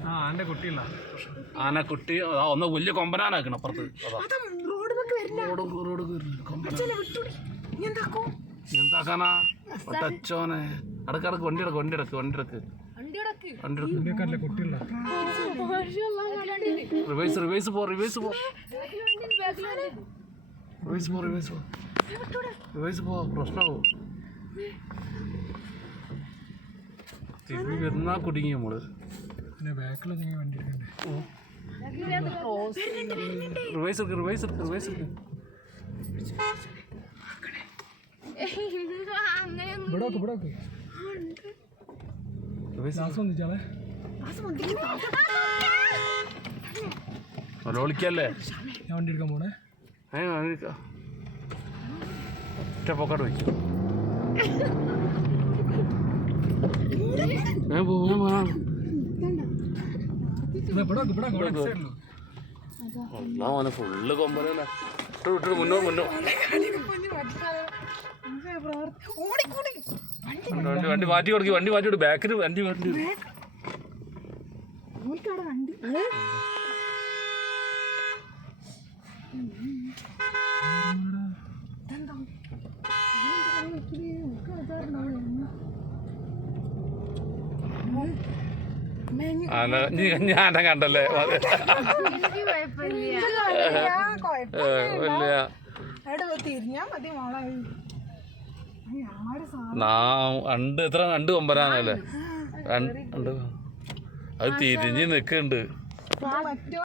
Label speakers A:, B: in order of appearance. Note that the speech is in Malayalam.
A: ആനക്കുട്ടി ഒന്ന് വലിയ കൊമ്പനാനാക്കണം അപ്പുറത്ത്. എന്താക്കാനാ ഒട്ടച്ചോനെ അടക്കടക്ക് വണ്ടിയെടുക്ക് റിവേഴ്സ് പോ പ്രശ്നമാവും. തിരിഞ്ഞ് വരുന്നാ കുടുങ്ങി നമ്മള്. റിവേഴ്സ് വിളിക്കല്ലേ
B: ഞാൻ വണ്ടി എടുക്കാൻ പോണേ.
A: ഒറ്റ പോക്കാട്ട് വയ്ക്കും. ഫുള്ള് കൊമ്പനല്ല. മുന്നോ വണ്ടി മാറ്റി കൊടുക്കും. ബാക്കിൽ വണ്ടി ഞാനെ കണ്ടല്ലേ രണ്ട് കൊമ്പനാണല്ലേ. അത് തിരിഞ്ഞ് നിൽക്കുന്നുണ്ട്.